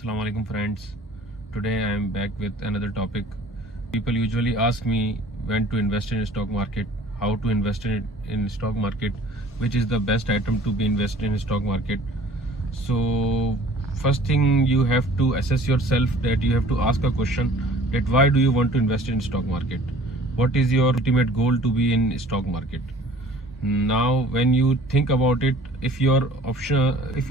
Assalamu alaikum friends. Today I am back with another topic. People usually ask me when to invest in stock market, how to invest in stock market, which is the best item to be invested in stock market. So first thing you have to assess yourself, that you have to ask a question that why do you want to invest in stock market? What is your ultimate goal to be in stock market? Now when you think about it, if you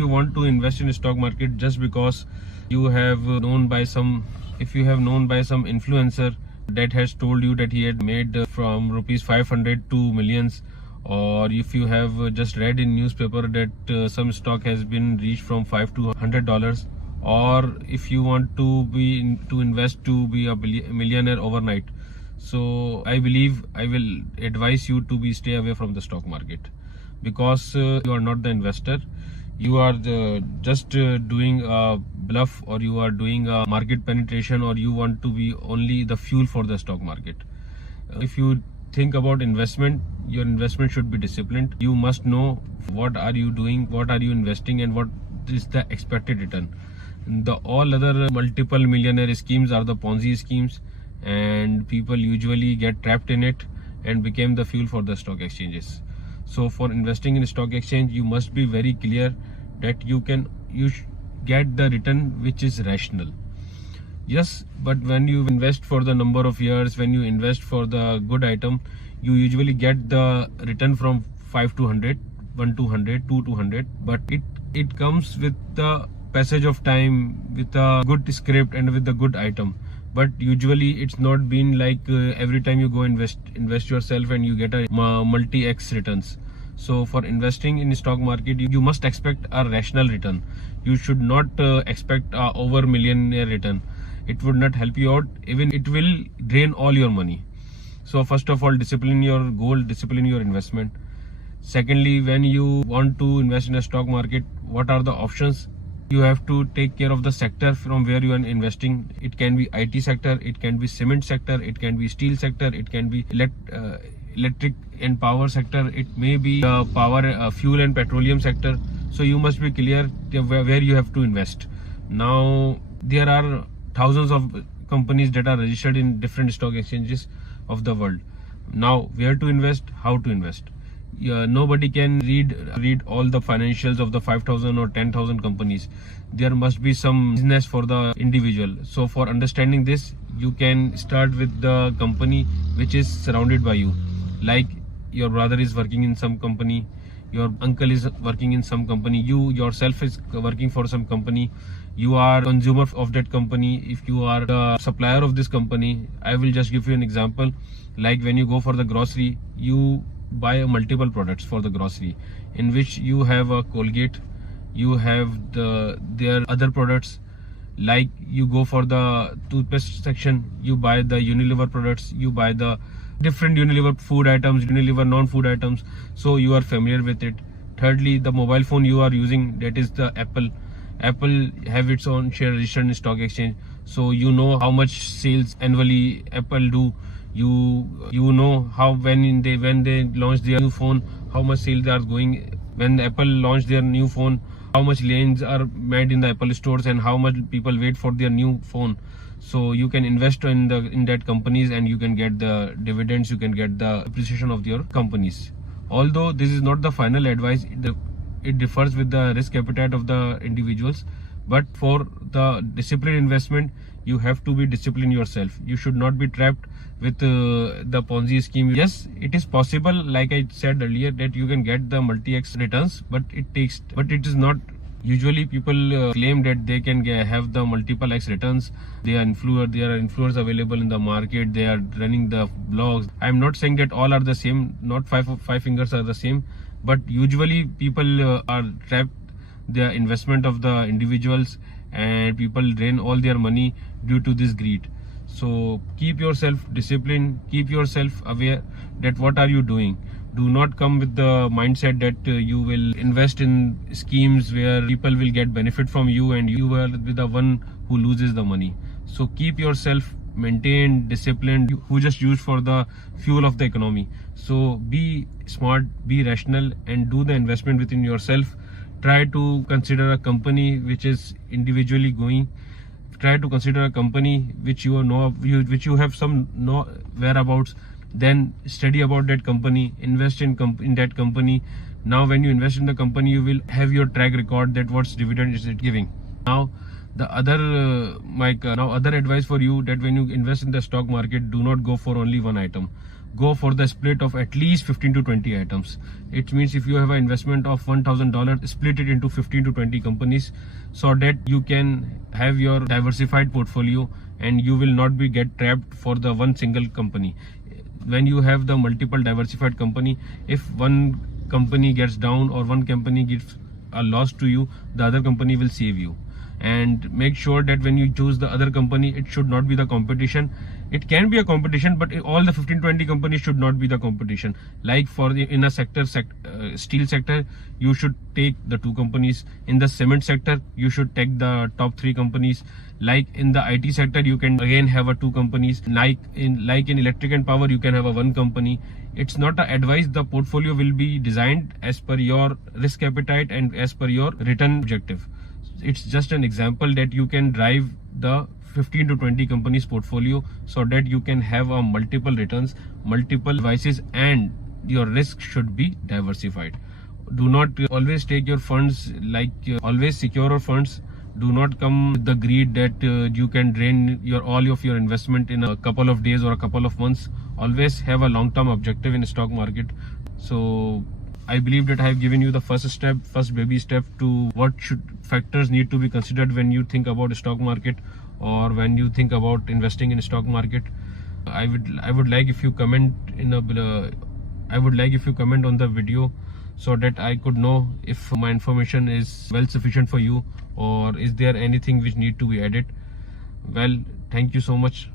want to invest in stock market just because you have known by some influencer that has told you that he had made from rupees 500 to millions, or if you have just read in newspaper that some stock has been reached from $5 to $100, or if you want to invest to be a millionaire overnight. So I believe I will advise you to stay away from the stock market, because you are not the investor. You are just doing a bluff, or you are doing a market penetration, or you want to be only the fuel for the stock market. If you think about investment, your investment should be disciplined. You must know what are you doing, what are you investing, and what is the expected return. The all other multiple millionaire schemes are the Ponzi schemes, and people usually get trapped in it and became the fuel for the stock exchanges. So for investing in stock exchange, you must be very clear that you get the return which is rational. Yes, but when you invest for the number of years, when you invest for the good item, you usually get the return from 5 to 100, 1 to 100, 2 to 100, but it comes with the passage of time, with a good script and with the good item. But usually it's not been like every time you go invest yourself and you get a multi-x returns. So for investing in stock market, you must expect a rational return. You should not expect a over millionaire return. It would not help you out. Even it will drain all your money. So first of all, discipline your goal, discipline your investment. Secondly, when you want to invest in a stock market, what are the options? You have to take care of the sector from where you are investing. It can be IT sector, it can be cement sector, it can be steel sector, it can be electric and power sector, it may be power, fuel and petroleum sector. So you must be clear where you have to invest. Now there are thousands of companies that are registered in different stock exchanges of the world. Now where to invest, how to invest. Nobody can read all the financials of the 5,000 or 10,000 companies. There must be some business for the individual. So for understanding this, you can start with the company which is surrounded by you. Like your brother is working in some company, your uncle is working in some company, you yourself is working for some company, you are consumer of that company, if you are the supplier of this company. I will just give you an example. Like when you go for the grocery, you buy multiple products for the grocery, in which you have a Colgate, you have their other products. Like you go for the toothpaste section, you buy the Unilever products, you buy the different Unilever food items, Unilever non-food items, so you are familiar with it. Thirdly, the mobile phone you are using, that is the Apple have its own share registered in stock exchange, so you know how much sales annually Apple do. You know how when they launch their new phone, how much sales are going. When Apple launched their new phone, how much lanes are made in the Apple stores and how much people wait for their new phone. So you can invest in that companies, and you can get the dividends, you can get the appreciation of your companies. Although this is not the final advice, it differs with the risk appetite of the individuals. But for the disciplined investment, you have to be disciplined yourself. You should not be trapped with the Ponzi scheme. Yes, it is possible, like I said earlier, that you can get the multi-x returns, but it is not. Usually people claim that they can have the multiple x returns. There are influencers available in the market, they are running the blogs. I am not saying that all are the same, not five fingers are the same, but usually people are trapped the investment of the individuals, and people drain all their money due to this greed. So keep yourself disciplined, keep yourself aware that what are you doing. Do not come with the mindset that you will invest in schemes where people will get benefit from you and you will be the one who loses the money. So keep yourself maintained, disciplined, who just used for the fuel of the economy. So be smart, be rational, and do the investment within yourself. Try to consider a company which is individually going. Try to consider a company which which you have some whereabouts. Then study about that company, invest in that company. Now when you invest in the company, you will have your track record that what's dividend is it giving. Now the other other advice for you, that when you invest in the stock market, do not go for only one item. Go for the split of at least 15 to 20 items. It means if you have an investment of $1,000, split it into 15 to 20 companies, so that you can have your diversified portfolio and you will not be get trapped for the one single company. When you have the multiple diversified company, if one company gets down or one company gives a loss to you, the other company will save you. And make sure that when you choose the other company, it should not be the competition. It can be a competition, but all the 15-20 companies should not be the competition. Like in a steel sector, you should take the 2 companies. In the cement sector, you should take the top 3 companies. Like in the IT sector, you can again have 2 companies. Like in electric and power, you can have 1 company. It's not a advice. The portfolio will be designed as per your risk appetite and as per your return objective. It's just an example that you can drive the 15 to 20 companies portfolio, so that you can have multiple returns, multiple advices, and your risk should be diversified. Do not always take your funds, always secure your funds. Do not come with the greed that you can drain all of your investment in a couple of days or a couple of months. Always have a long-term objective in the stock market. So I believe that I have given you the first baby step to what factors need to be considered when you think about the stock market or when you think about investing in the stock market. I would like if you comment on the video, so that I could know if my information is well sufficient for you or is there anything which need to be added. Well, thank you so much